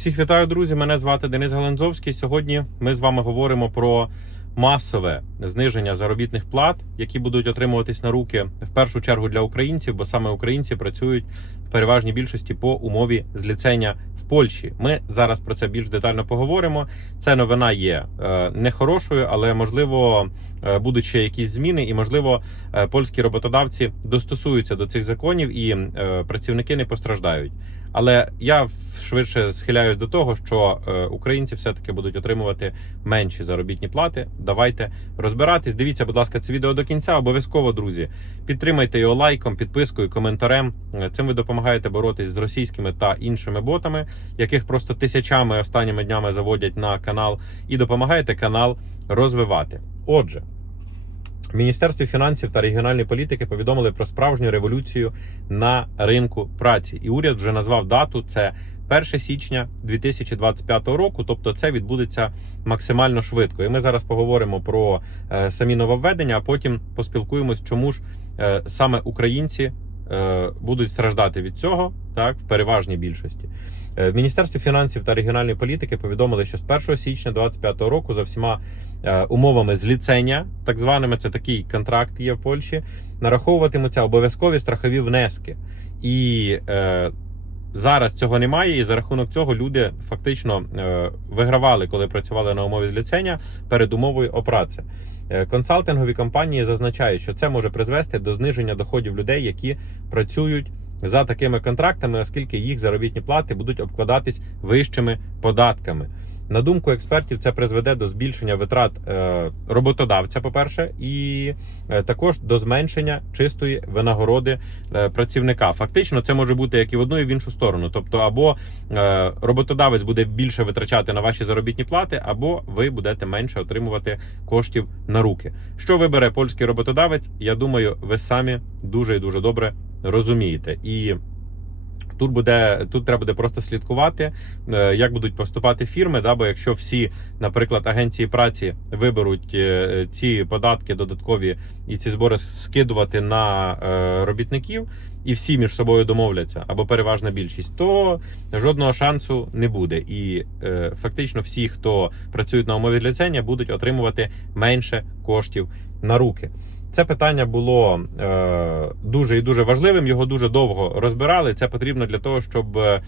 Всіх вітаю, друзі! Мене звати Денис Галанзовський. Сьогодні ми з вами говоримо про масове зниження заробітних плат, які будуть отримуватись на руки в першу чергу для українців, бо саме українці працюють в переважній більшості по умові зліцення в Польщі. Ми зараз про це більш детально поговоримо. Це новина є е, нехорошою, але можливо е, будуть ще якісь зміни, і можливо е, польські роботодавці достосуються до цих законів і працівники не постраждають. Але я швидше схиляюсь до того, що е, українці все-таки будуть отримувати менші заробітні плати. Давайте розбиратись. Дивіться, будь ласка, це відео до кінця. Обов'язково, друзі. Підтримайте його лайком, підпискою, коментарем. Е, Цим ви допомагаєте боротись з російськими та іншими ботами, яких просто тисячами останніми днями заводять на канал, і допомагаєте канал розвивати. Отже. В Міністерстві фінансів та регіональної політики повідомили про справжню революцію на ринку праці, і уряд вже назвав дату. Це 1 січня 2025 року. Тобто, це відбудеться максимально швидко. І ми зараз поговоримо про е, самі нововведення, а потім поспілкуємось, чому ж е, саме українці будуть страждати від цього, так в переважній більшості. Е, В Міністерстві фінансів та регіональної політики повідомили, що з 1 січня 2025 року за всіма е, умовами зліцення, так званими, це такий контракт є в Польщі, нараховуватимуться обов'язкові страхові внески. І е, зараз цього немає, і за рахунок цього люди фактично е, вигравали, коли працювали на умові зліцення перед умовою опраці. Е, Консалтингові компанії зазначають, що це може призвести до зниження доходів людей, які працюють за такими контрактами, оскільки їх заробітні плати будуть обкладатись вищими податками. На думку експертів, це призведе до збільшення витрат е, роботодавця, по-перше, і е, також до зменшення чистої винагороди е, працівника. Фактично, це може бути як і в одну, і в іншу сторону. Тобто, або роботодавець буде більше витрачати на ваші заробітні плати, або ви будете менше отримувати коштів на руки. Що вибере польський роботодавець? Я думаю, ви самі дуже і дуже добре розумієте. І Тут буде тут треба буде просто слідкувати, е, як будуть поступати фірми. Да, бо якщо всі, наприклад, агенції праці виберуть е, ці податки додаткові і ці збори скидувати на е, робітників, і всі між собою домовляться або переважна більшість, то жодного шансу не буде. І фактично всі, хто працюють на умові ліцення, будуть отримувати менше коштів на руки. Це питання було е, дуже і дуже важливим. Його дуже довго розбирали. Це потрібно для того, щоб е,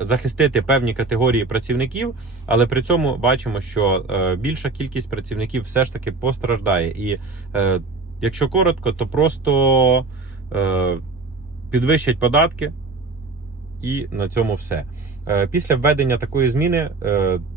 захистити певні категорії працівників, але при цьому бачимо, що е, більша кількість працівників все ж таки постраждає. І якщо коротко, то просто підвищать податки, і на цьому все. Після введення такої зміни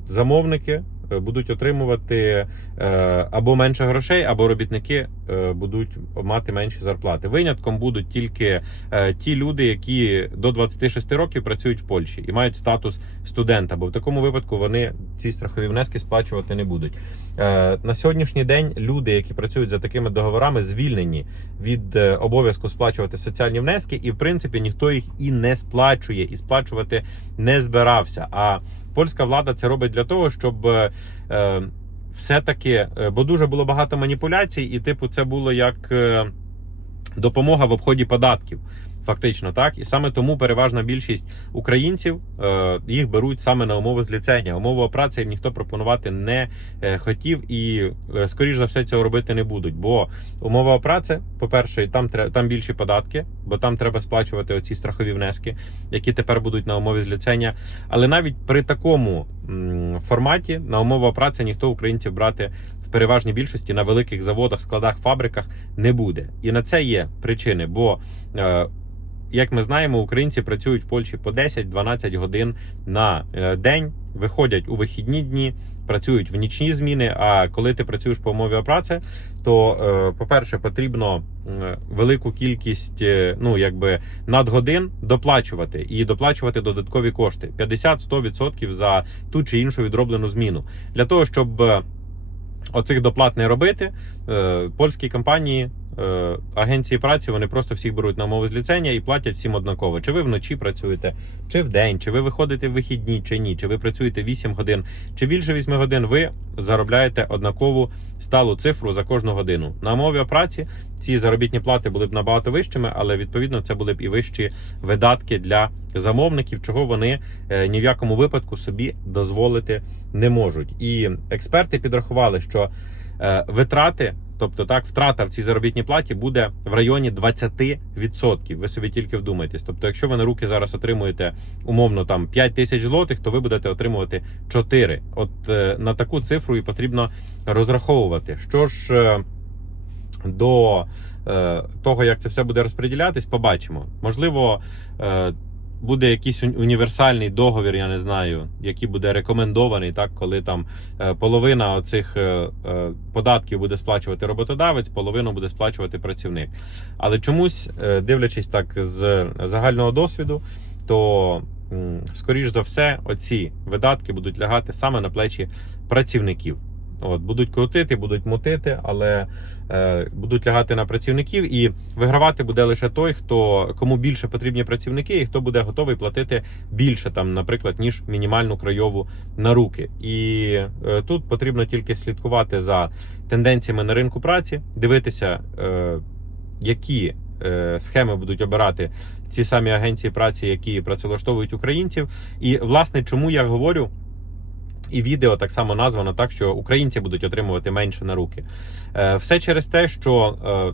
замовники будуть отримувати е, або менше грошей, або робітники е, будуть мати менші зарплати. Винятком будуть тільки е, ті люди, які до 26 років працюють в Польщі і мають статус студента, бо в такому випадку вони ці страхові внески сплачувати не будуть. Е, На сьогоднішній день люди, які працюють за такими договорами, звільнені від е, обов'язку сплачувати соціальні внески, і в принципі ніхто їх і не сплачує, і сплачувати не збирався. А польська влада це робить для того, щоб е, е, все-таки, е, бо дуже було багато маніпуляцій, і типу, це було як допомога в обході податків. Фактично, так і саме тому переважна більшість українців е, їх беруть саме на умови зліцення. Умови праці ніхто пропонувати не е, хотів, і е, скоріш за все цього робити не будуть. Бо умова праці, по-перше, там там більші податки, бо там треба сплачувати оці страхові внески, які тепер будуть на умові зліцення. Але навіть при такому форматі на умова праці ніхто українців брати в переважній більшості на великих заводах, складах, фабриках не буде. І на це є причини, бо е, як ми знаємо, українці працюють в Польщі по 10-12 годин на е, день, виходять у вихідні дні, працюють в нічні зміни. А коли ти працюєш по умові праці, то, е, по-перше, потрібно велику кількість е, ну, якби, надгодин доплачувати і доплачувати додаткові кошти 50-100% за ту чи іншу відроблену зміну. Для того, щоб оцих доплат не робити, польські компанії агенції праці вони просто всіх беруть на умови зліцення і платять всім однаково. Чи ви вночі працюєте, чи в день, чи ви виходите в вихідні, чи ні, чи ви працюєте 8 годин, чи більше 8 годин, ви заробляєте однакову сталу цифру за кожну годину. На умові праці ці заробітні плати були б набагато вищими, але відповідно це були б і вищі видатки для замовників, чого вони е, ні в якому випадку собі дозволити не можуть. І експерти підрахували, що е, витрати, тобто так, втрата в цій заробітній платі буде в районі 20%. Ви собі тільки вдумайтесь. Тобто, якщо ви на руки зараз отримуєте умовно там 5 тисяч злотих, то ви будете отримувати 4. От е, на таку цифру і потрібно розраховувати. Що ж. е, До е, того, як це все буде розподілятись, побачимо. Можливо, е, буде якийсь уні- універсальний договір, я не знаю, який буде рекомендований, так коли там е, половина оцих е, е, податків буде сплачувати роботодавець, половину буде сплачувати працівник. Але чомусь, дивлячись так з загального досвіду, то скоріш за все, оці видатки будуть лягати саме на плечі працівників. От, будуть крутити, будуть мутити, але е, будуть лягати на працівників, і вигравати буде лише той, хто кому більше потрібні працівники, і хто буде готовий платити більше, там, наприклад, ніж мінімальну крайову на руки. І е, тут потрібно тільки слідкувати за тенденціями на ринку праці, дивитися, е, які. е, Схеми будуть обирати ці самі агенції праці, які працевлаштовують українців. І власне, чому я говорю, і відео так само названо так, що українці будуть отримувати менше на руки. Е, Все через те, що е,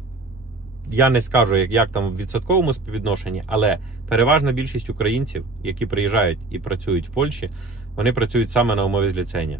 я не скажу, як, як там в відсотковому співвідношенні, але переважна більшість українців, які приїжджають і працюють в Польщі, вони працюють саме на умові зліцення.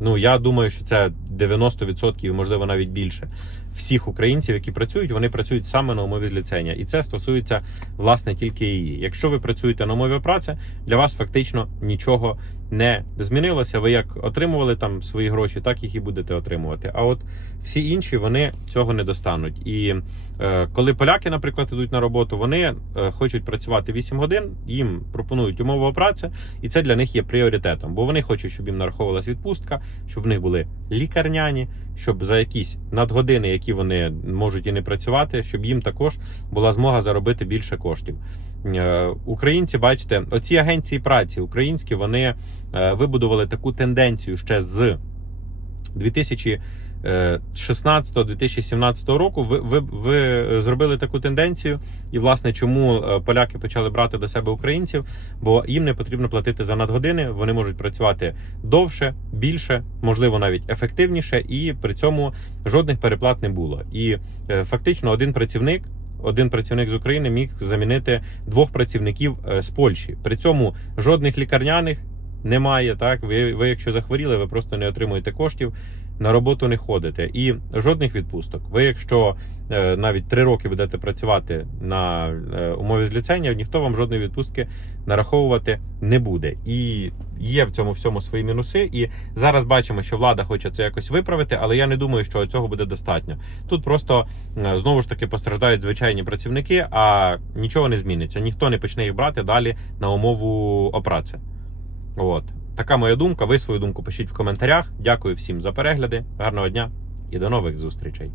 Ну я думаю, що це 90%, можливо, навіть більше всіх українців, які працюють, вони працюють саме на умові зліцення. І це стосується власне тільки її. Якщо ви працюєте на умові праці, для вас фактично нічого не змінилося. Ви як отримували там свої гроші, так їх і будете отримувати. А от всі інші вони цього не достануть. І е, коли поляки, наприклад, йдуть на роботу, вони е, хочуть працювати 8 годин, їм пропонують умову праці, і це для них є пріоритетом, бо вони хочуть, щоб їм нараховувалась відпустка, щоб в них були лікарняні, щоб за якісь надгодини, які вони можуть і не працювати, щоб їм також була змога заробити більше коштів. Е, Українці, бачите, оці агенції праці українські вони е, вибудували таку тенденцію ще з 2016-2017 року. Ви, ви, ви зробили таку тенденцію, і власне чому е, поляки почали брати до себе українців, бо їм не потрібно платити за надгодини. Вони можуть працювати довше, більше, можливо, навіть ефективніше, і при цьому жодних переплат не було. І е, фактично один працівник. Один працівник з України міг замінити двох працівників е, з Польщі. При цьому жодних лікарняних немає. Так, ви, ви, якщо захворіли, ви просто не отримуєте коштів, на роботу не ходите і жодних відпусток. Ви, якщо е, навіть три роки будете працювати на е, умові зліцення, ніхто вам жодної відпустки нараховувати не буде. І є в цьому всьому свої мінуси. І зараз бачимо, що влада хоче це якось виправити, але я не думаю, що цього буде достатньо. Тут просто е, знову ж таки постраждають звичайні працівники, а нічого не зміниться. Ніхто не почне їх брати далі на умову опраці. От така моя думка. Ви свою думку пишіть в коментарях. Дякую всім за перегляди. Гарного дня і до нових зустрічей.